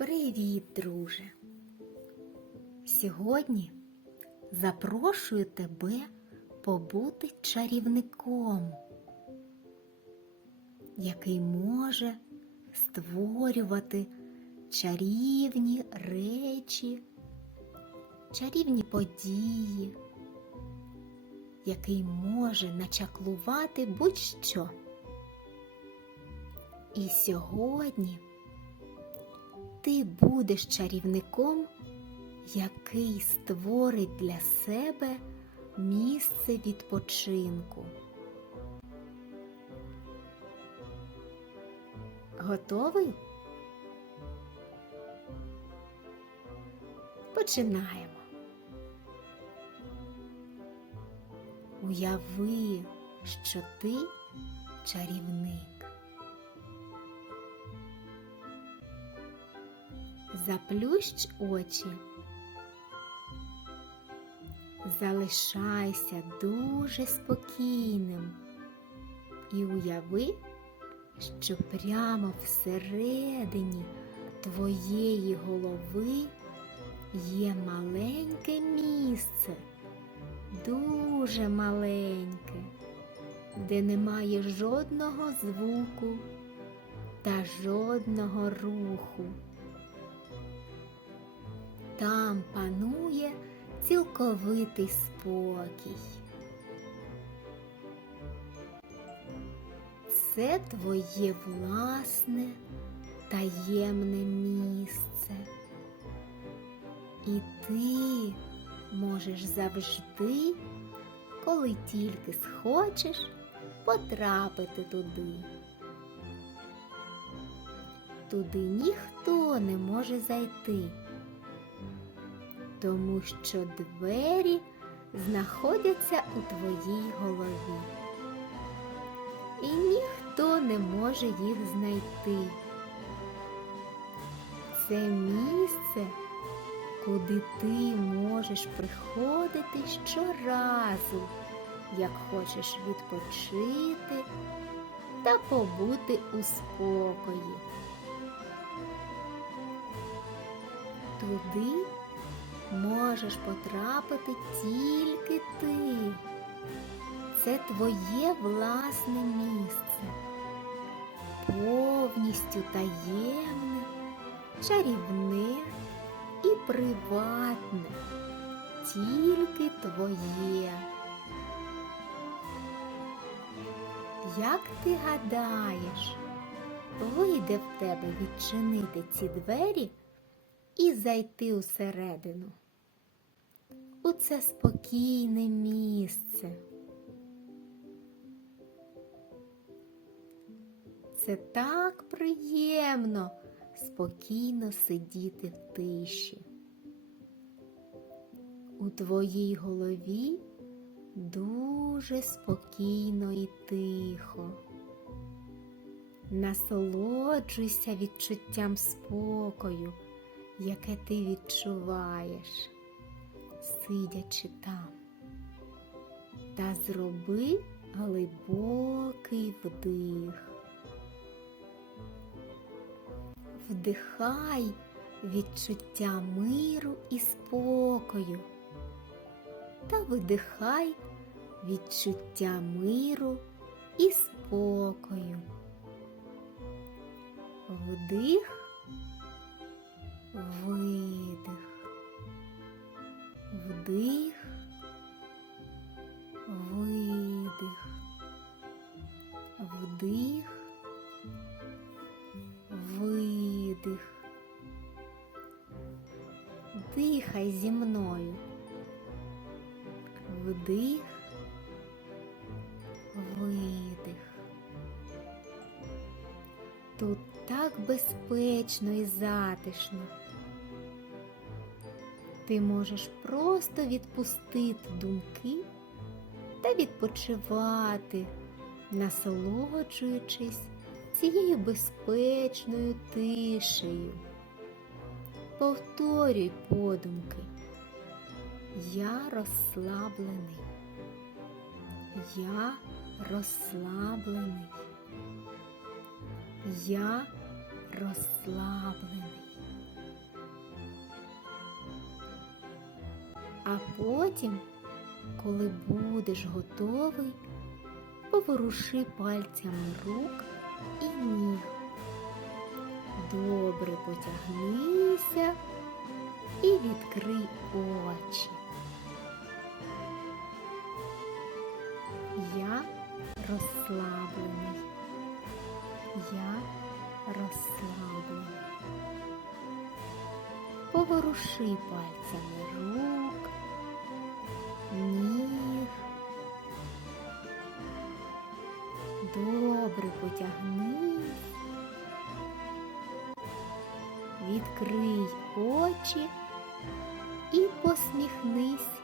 Привіт, друже! Сьогодні запрошую тебе побути чарівником, який може створювати чарівні речі, чарівні події, який може начаклувати будь-що. І сьогодні ти будеш чарівником, який створить для себе місце відпочинку. Готовий? Починаємо. Уяви, що ти чарівник. Заплющ очі. Залишайся дуже спокійним і уяви, що прямо всередині твоєї голови є маленьке місце, дуже маленьке, де немає жодного звуку та жодного руху. Там панує цілковитий спокій. Це твоє власне таємне місце. І ти можеш завжди, коли тільки схочеш, потрапити туди. Туди ніхто не може зайти тому що двері знаходяться у твоїй голові. І ніхто не може їх знайти. Це місце, куди ти можеш приходити щоразу, як хочеш відпочити та побути у спокої. Туди можеш потрапити тільки ти. Це твоє власне місце, повністю таємне, чарівне і приватне, тільки твоє. Як ти гадаєш, вийде в тебе відчинити ці двері і зайти усередину? у це спокійне місце. Це так приємно спокійно сидіти в тиші. У твоїй голові дуже спокійно і тихо. Насолоджуйся відчуттям спокою, яке ти відчуваєш сидячи там, та зроби глибокий вдих. Вдихай відчуття миру і спокою та видихай відчуття миру і спокою. Вдих, видих вдих, видих, вдих, видих. Дихай зі мною. Вдих, видих. Тут так безпечно і затишно ти можеш просто відпустити думки та відпочивати, насолоджуючись цією безпечною тишею. Повторюй подумки. Я розслаблений. Я розслаблений. Я розслаблений. А потім, коли будеш готовий, поворуши пальцями рук і ніг. Добре потягнися і відкрий очі. Я розслаблений. Я розслаблений. Поворуши пальцями рук, ніг. Добре потягни. Відкрий очі і посміхнись